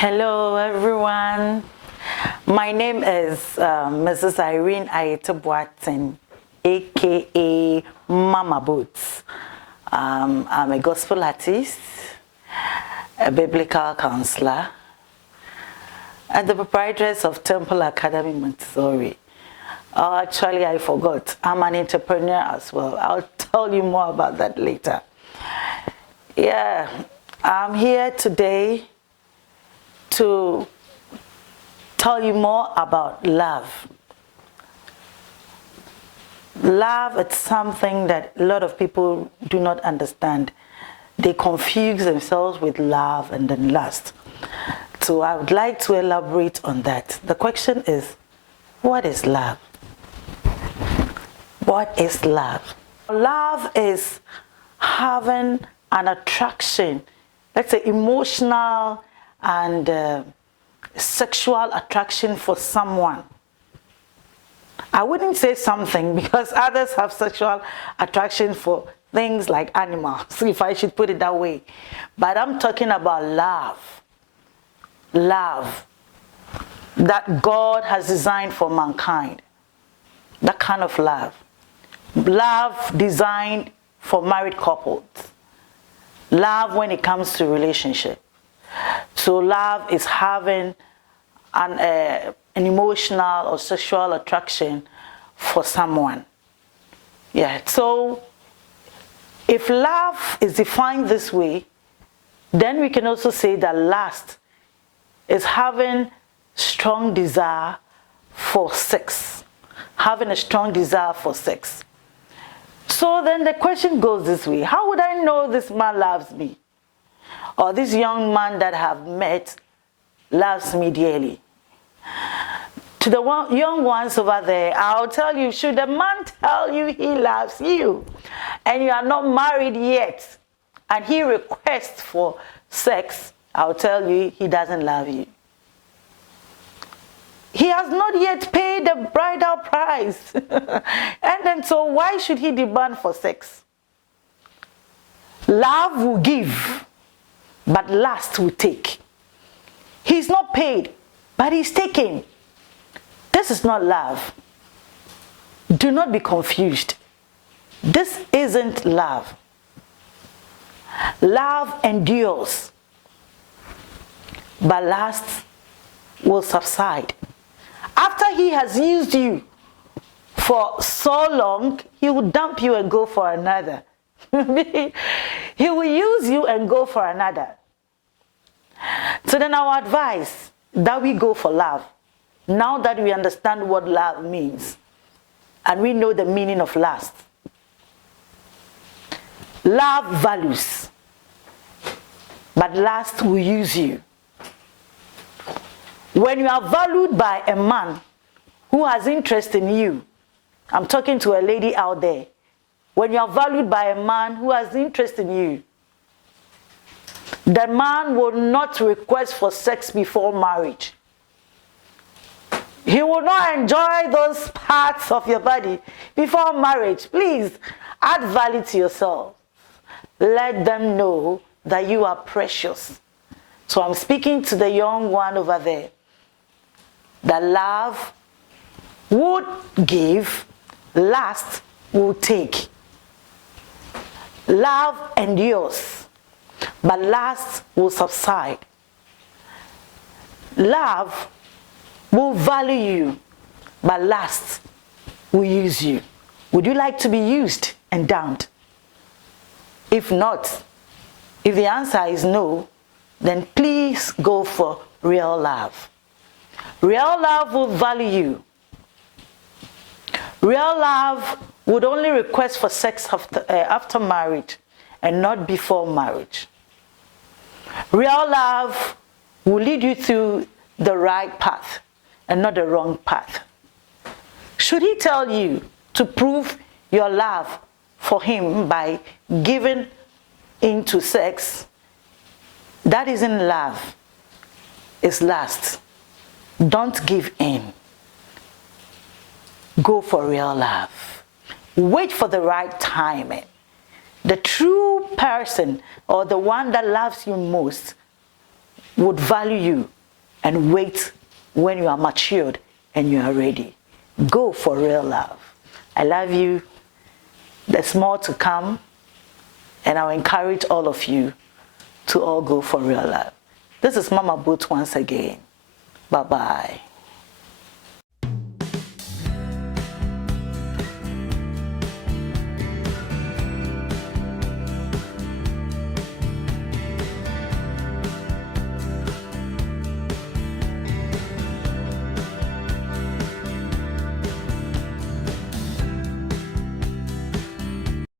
Hello everyone, my name is Mrs. Irene Ayeteboatin, aka Mama Boots. I'm a gospel artist, a biblical counselor, and the proprietress of Temple Academy Montessori. Oh, actually, I forgot. I'm an entrepreneur as well. I'll tell you more about that later. Yeah, I'm here today to tell you more about love. Love is something that a lot of people do not understand. They confuse themselves with love and then lust. So I would like to elaborate on that. The question is, what is love? What is love? Love is having an attraction, let's say emotional and sexual attraction for someone. I wouldn't say something because others have sexual attraction for things like animals, if I should put it that way. But I'm talking about love. Love that God has designed for mankind. That kind of love. Love designed for married couples. Love when it comes to relationship. So love is having an emotional or sexual attraction for someone. Yeah, so if love is defined this way, then we can also say that lust is having strong desire for sex. Having a strong desire for sex. So then the question goes this way: how would I know this man loves me? Or this young man that I have met loves me dearly? To the young ones over there, I'll tell you, should a man tell you he loves you and you are not married yet and he requests for sex, I'll tell you he doesn't love you. He has not yet paid the bridal price. And then so why should he demand for sex? Love will give, but lust will take. He's not paid, but he's taking. This is not love. Do not be confused. This isn't love. Love endures, but lust will subside. After he has used you for so long, he will dump you and go for another. He will use you and go for another. So then our advice that we go for love, now that we understand what love means, and we know the meaning of lust. Love values, but lust will use you. When you are valued by a man who has interest in you, I'm talking to a lady out there, when you are valued by a man who has interest in you, the man will not request for sex before marriage. He will not enjoy those parts of your body before marriage. Please add value to yourself. Let them know that you are precious. So I'm speaking to the young one over there. That love would give, lust will take. Love endures, but lust will subside. Love will value you, but lust will use you. Would you like to be used and damned? If not, if the answer is no, then please go for real love. Real love will value you. Real love would only request for sex after marriage and not before marriage. Real love will lead you through the right path and not the wrong path. Should he tell you to prove your love for him by giving into sex, that isn't love, it's lust. Don't give in. Go for real love. Wait for the right timing. The true person or the one that loves you most would value you and wait when you are matured and you are ready. Go for real love. I love you. There's more to come, and I'll encourage all of you to all go for real love. This is Mama Booth once again. Bye-bye.